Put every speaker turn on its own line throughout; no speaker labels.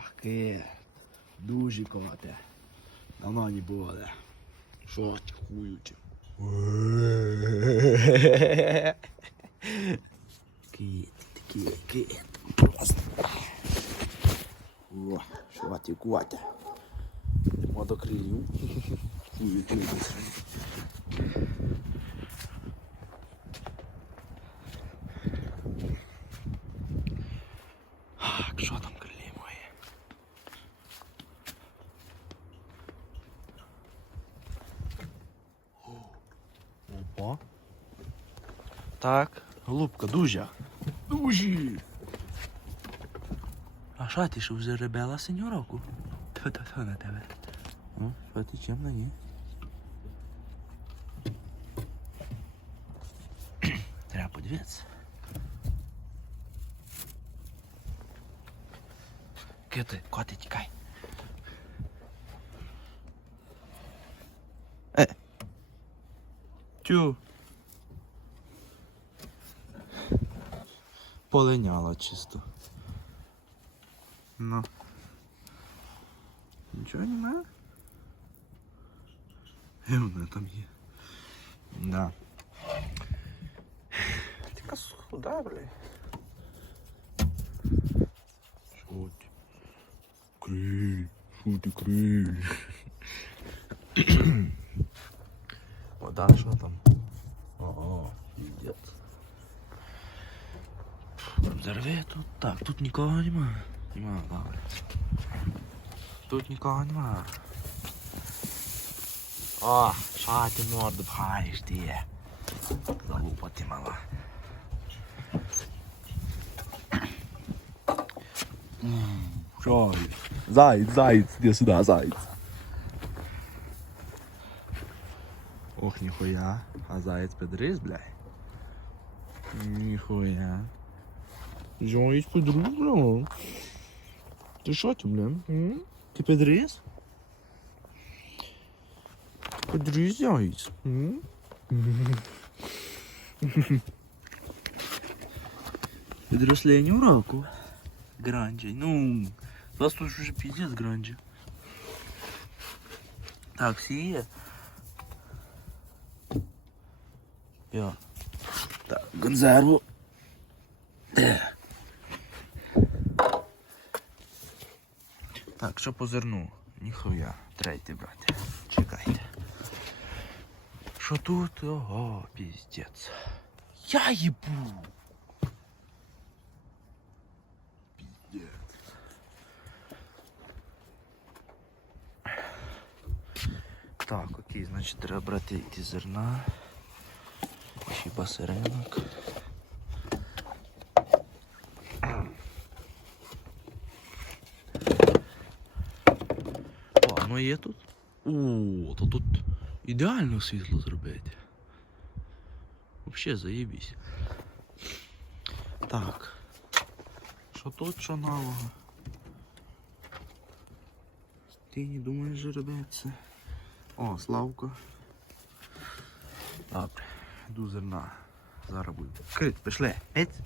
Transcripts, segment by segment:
Ах. Дуже коте. Давно не буде. Що ти хуючи? Кит, кит, кит. Просто. О, що ти коте? Йдемо до крилів. Хуючи. Так, що там крилі мої? Опа. Так, голубка, дуже. Дужі. А що ти що вже ребела сеньороку? Та-та-та на тебе. Ну, що ти чим на ній? Треба подивитися. Кити, коти, тікай. Е. Тю. Полиняла чисто. Ну. Нічого немає? І вона там є. Да. Така схуда, бля. Що ти? Криль, що ти криль? Вода, що там? Ого, піздець. Взорви тут. Так, тут нікого нема. Нема, добре. Тут нікого нема. О, що ти морду пхаєш ти? Залупа ти мала. Що? Заяць, заяць, іди сюди, заяць. Ох, ніхуя. А заяць підрис, блядь. Ніхуя. Заяць підрис, бля. Ти що ти, бля? м? Ти підрис? Підрис заяць. м? Підрослення уроку. Гранджі. Ну, у вас тут уже пиздец гранджі. Так, сіє. Я. Так, консерву. Е. Так, що по зерну? Ніхуя. Третє, брате. Чекайте. Що тут? Ого, пиздец. Я їбу. Так, окей, значить треба брати йти зерна. Хіба сиренок. Воно є тут? О, то тут ідеально світло зробити. Вообще заєбісь. Так. Що тут, що нового? Ти не думаєш жеребеться? О, Славко. Добре, йду зерна. Зараз буду. Крит, пішли. Геть.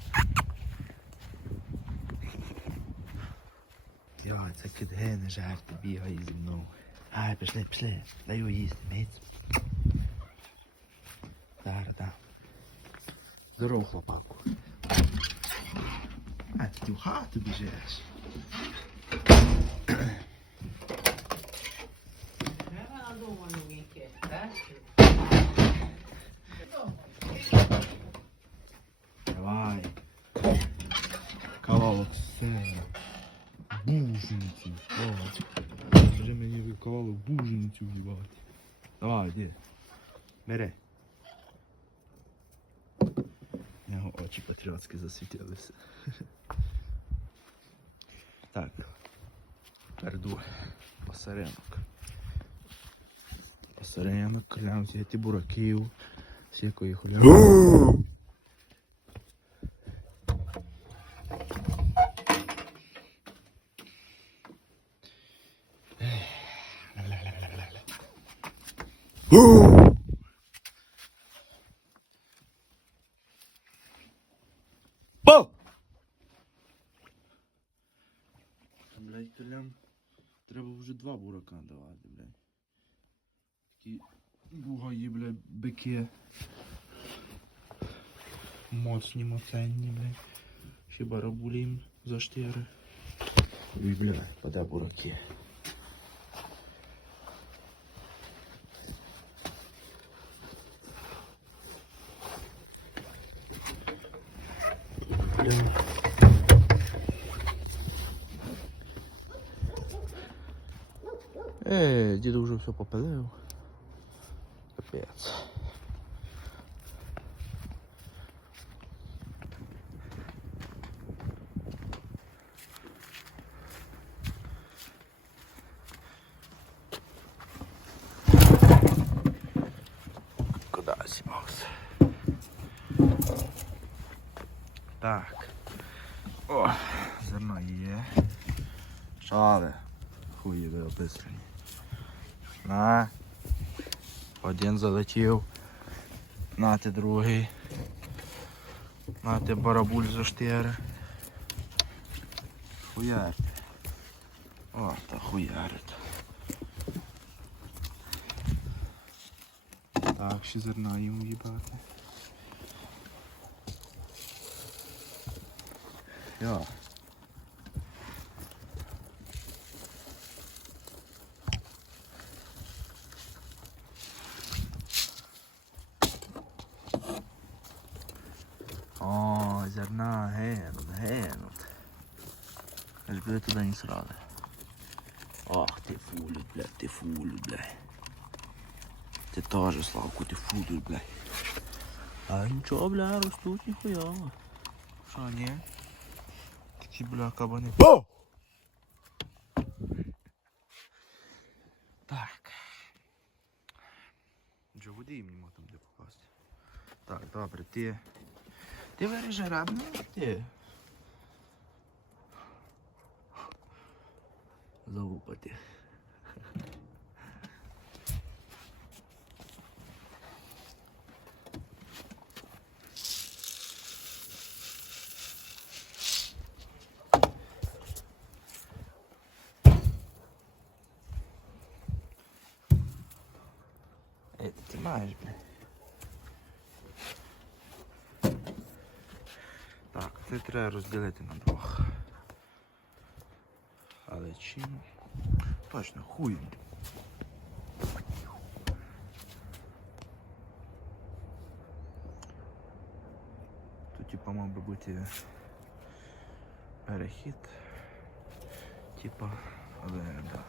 Я, це кид гене жарти бігає зі мною. Ай, пішли, пішли. Даю їсти, мець. Зараз, так. Здоров, хлопаку. А, ти в хату біжеш.
Ela não uma ninguém
Давай, іди. Бери. У нього очі патріотськи засвітилися. Так. перду пасаренок. Пасаренок, клянусь, ті бураків. Всякої хуля. Пал! блядь, Толян. Треба вже два бурака давати, блядь. Такі бугаї, блядь, бики. Моцні, моценні, блядь. Ще барабулі їм за штири. Ой, блядь, поде бураки. Бля. Е, діду вже все попалив. Капець. Куди сімався? Так. О, зерно є. Шале. Хуї ви описані. На. Один залетів. Нате другий. Нате барабуль за штири. Хуярить. О, та хуярить. Так, ще зерна йому їбати. Я. О, зерна генут, генут. Аж би туди не срали. Ах, ти фулю, блядь, ти фулю, блядь. Ти теж, Славку, ти фулю, блядь. А нічого, бля, ростуть ніхуя. Що, ні? Такі, бля, кабани. О! Так. Вже води їм нема там де попасти. Так, добре, ти. Ти виріже рабну? Ти. Залупати. Е, ти маєш, бля. Так, це треба розділити на двох. Але чим? Точно, хуй. Тут типа мав би бути перехід. Типа, але да.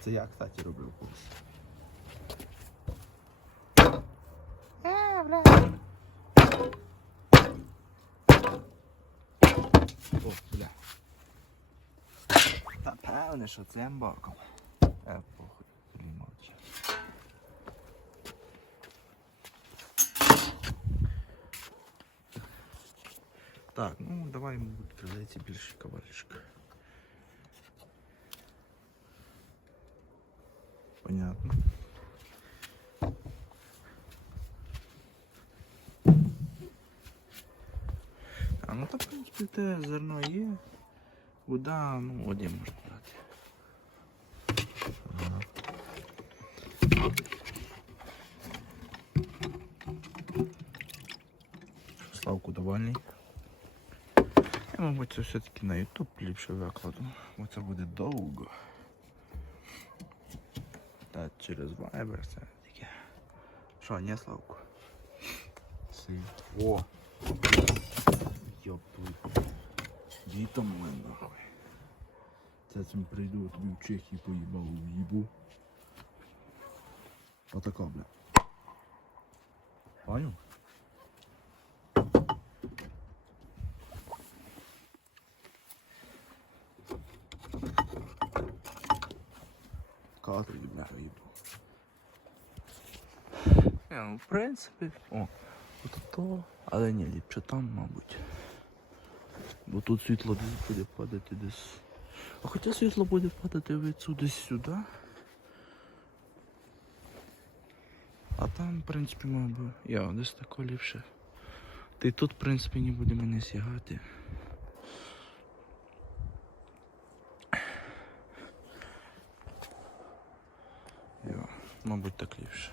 Це я, кстати, робив колись. Е, бля. О, бля. Певне, що цим боком. Е, похуй, мовчи. Так, ну давай, мабуть, прилеті більше кавалішка. Понятно. А ну то, в принципі, те зерно є. Вода, ну, один можна брати. Ага. Славку довольний. Я, мабуть, це все-таки на YouTube ліпше викладу, бо це буде довго. Та через Viber це таке. Що, не Славку? Си. О! Йоп твою. Дітом мене нахуй. Це цим прийду, тобі в Чехії поїбав в їбу. Отака, бля. Понял? Тобі, бля, їбу? Не, ну, в принципі, о, от то, але ні, ліпше там, мабуть. Бо тут світло буде падати десь. А хоча світло буде падати від десь сюди. А там, в принципі, мабуть, я десь тако ліпше. Та й тут, в принципі, не буде мене сягати. Мабуть, так ліпше.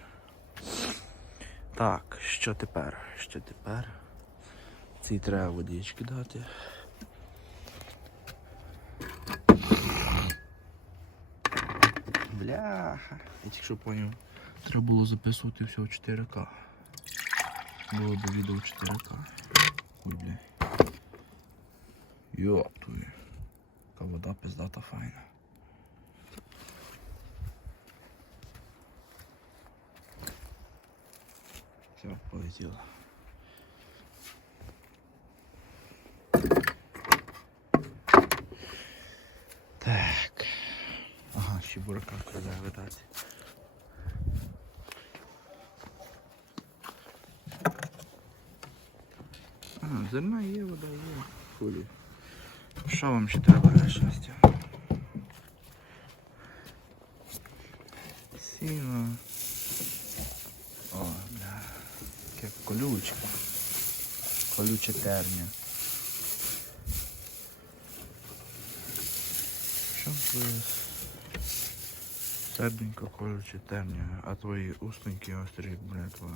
Так, що тепер? Що тепер? Цій треба водички дати. Бляха. Я тільки що поняв. Треба було записувати все в 4К. Було б відео 4К. Ой, бля. Твою. Яка вода пиздата файна. Все, полетіло. Так. Ага, ще бурака треба видати. А, зерна є, вода є. Хулі. Що вам ще треба для щастя? Сіно. Колюча терня. Що твоє серденько колюче терня, а твої устеньки острі, як бритва.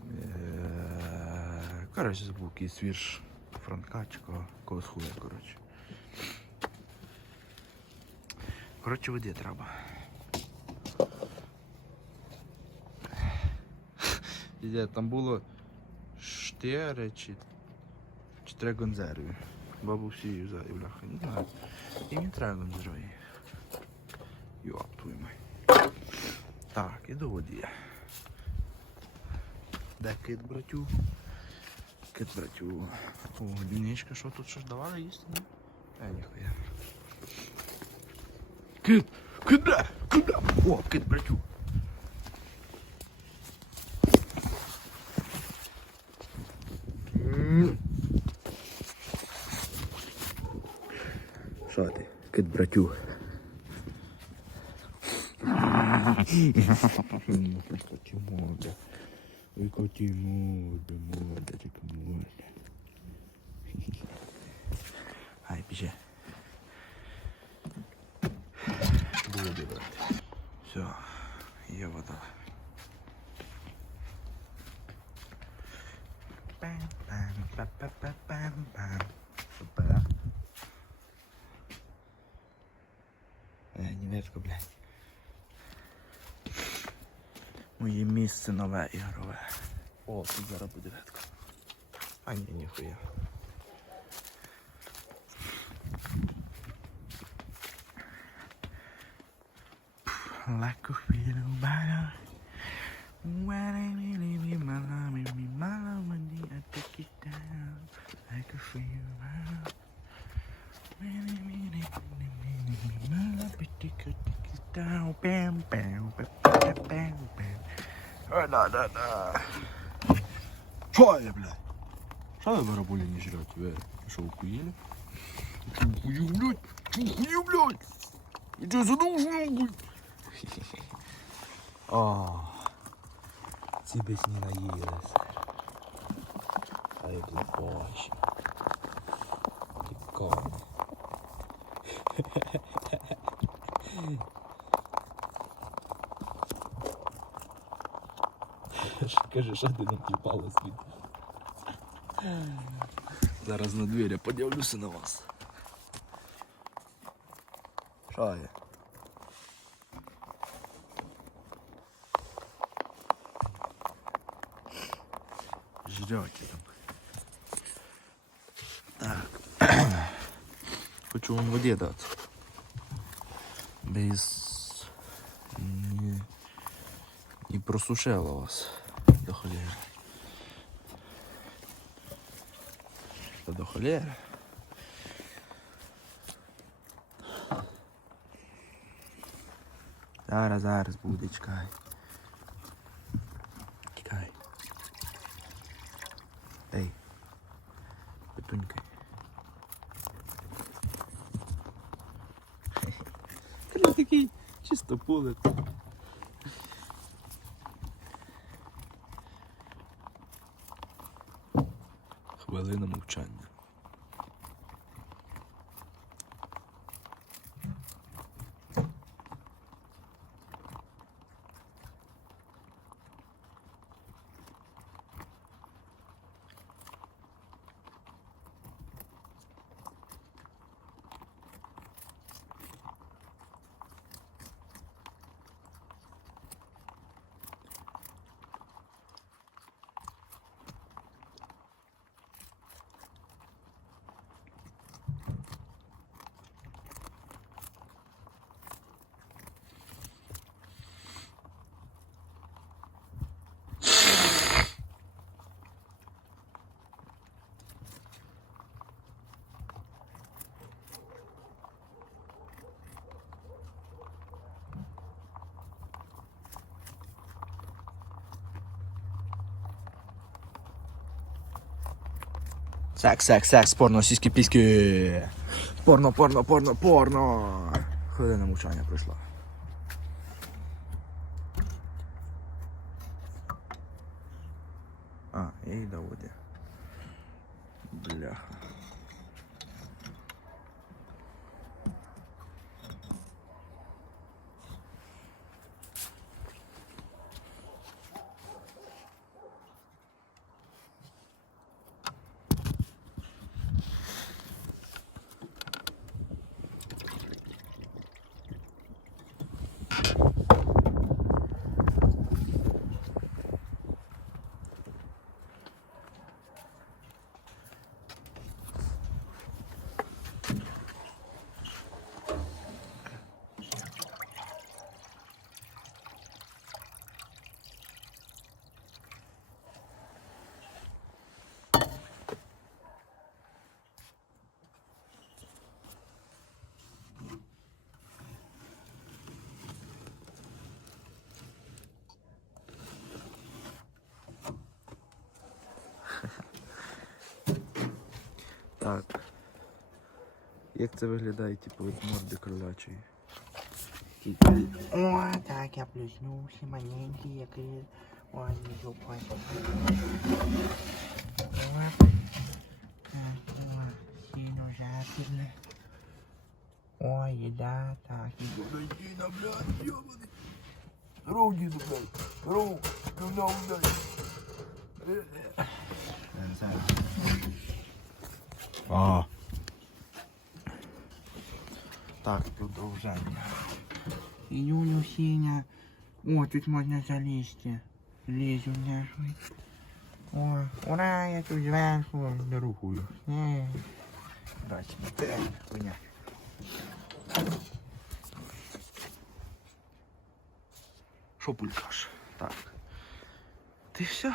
Е, Коротше, забув якийсь вірш Франка чи кого, когось хуя, коротше. Коротше, води треба. Там було 4 чи 4 гонзерви. Бабу всі юзали, бляха, не знаю. І мені треба гонзерви. Йоп, твою мать. Так, іду воді. Де кит, братю? Кит, братю. О, дівничка, що тут щось давали їсти, не? Е, ніхуя. Кит! Кит, де? Кит, де? О, кит, братю. Що ти? Кит, братю. Коті морда. Ой, коті морда, морда, тільки морда. Ай, біже. Буде, брат. Все, є вода. Пам-пам-па-па-па-пам-пам. Супер. Е, невестка, блядь. Моє місце нове ігрове. О, тут зараз буде ветка. А ні, ніхуя. Like a feeling better. When I really be my love, Да, да, да. Чё я, блядь? Что вы барабули не жрете, вы? Что? Чё, охуел, блядь? Охуел, блядь? Я тебя задушил, нахуй. О, тебе не наелась. А я тут больше. Прикольно. Каже, що ти накліпала світ. Зараз на двері подивлюся на вас. Що є? Жрете там. Так. Хочу вам воді дати. Без... Не, не просушила вас До холєри. Та до холєри. Зараз, зараз буде, чекай. Чекай. Ей. Петунька. Такий чисто пулик. Хвилина мовчання. Секс, секс, секс, порно, сіські піськи. Порно, порно, порно, порно. Хвилина мовчання пройшла. так. Як це виглядає, типу, від морди кролячої?
О, так, я плюснувся, маленький, який... Ой, не зубой. Сильно жадно. Ой, еда, так.
Дина, блядь, ёбаный. Здорово, Дина, блядь. Здорово, говна удай. Назад. А. Так, продовження.
Юлю, Сеня. О, тут можна залізти. Лізу, нахуй. О, ура, я тут зверху.
Не рухую.
Е,
Дайте, те, хуйня. Що пулькаш? Так. Ти все?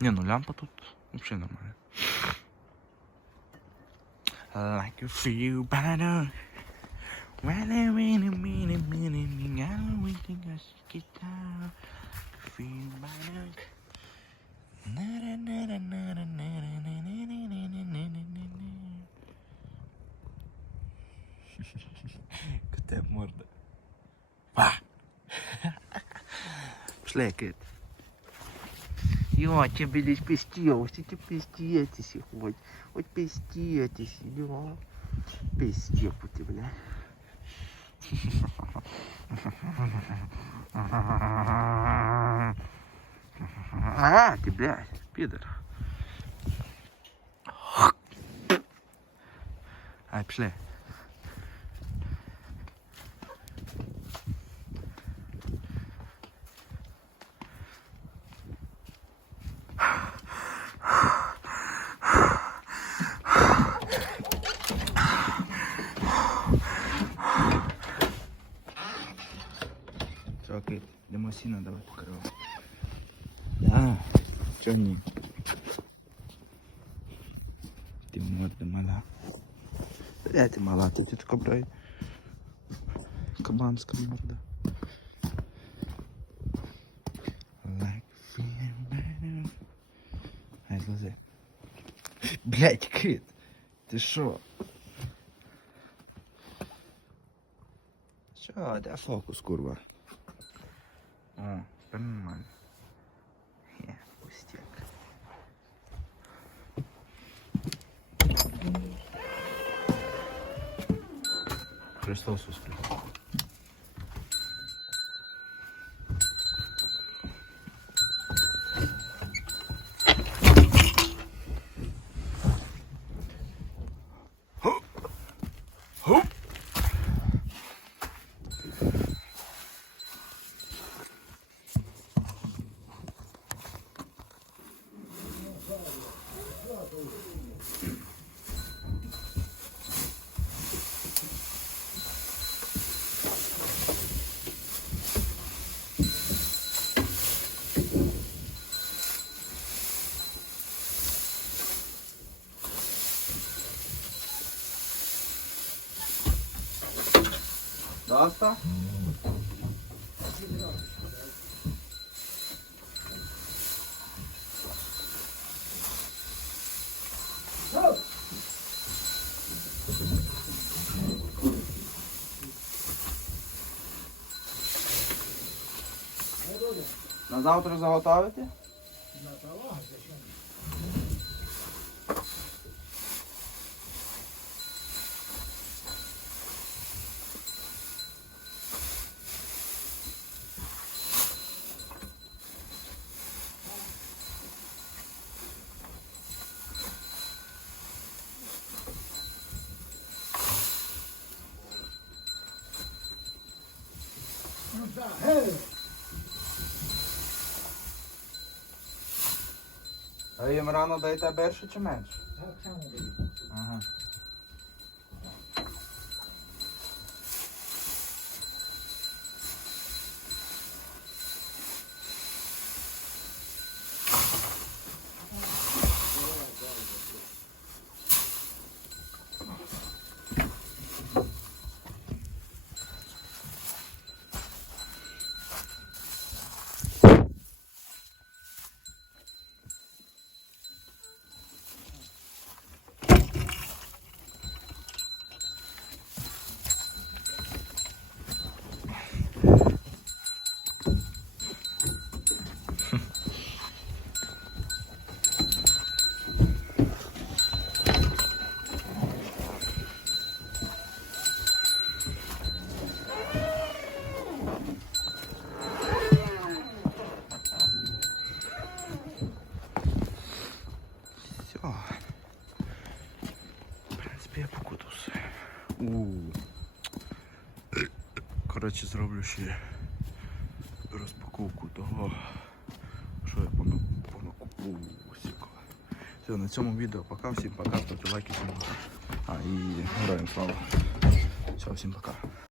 Не, ну лампа тут взагалі нормально. Like you feel better. When I win a minute, minute, minute, I don't think I should get down. Feel better. Na na na na Я тебе лишь пестилась, эти пестетесь их вот. Вот пестетесь, да. Пестепу ты, бля. А, ты, блядь, пидор. А, пошли. Чого ні? Ти морда мала. Бля, ти мала, ти тут кобрай. Кабанська морда. Ай, злази. Блять, кит. Ти шо? Що, де фокус, курва? О, тепер нормально. Є, пустяк. Христос Воскрес. Доста? На завтра заготовити? А їм рано даєте більше чи менше?
Так само
Ага. Все. В принципі, я покутався. У. Коротше, зроблю ще розпаковку того, що я пону- Все, на цьому відео пока. Всім пока, ставте лайки, всім пока. А, і граємо слава. Все, всім пока.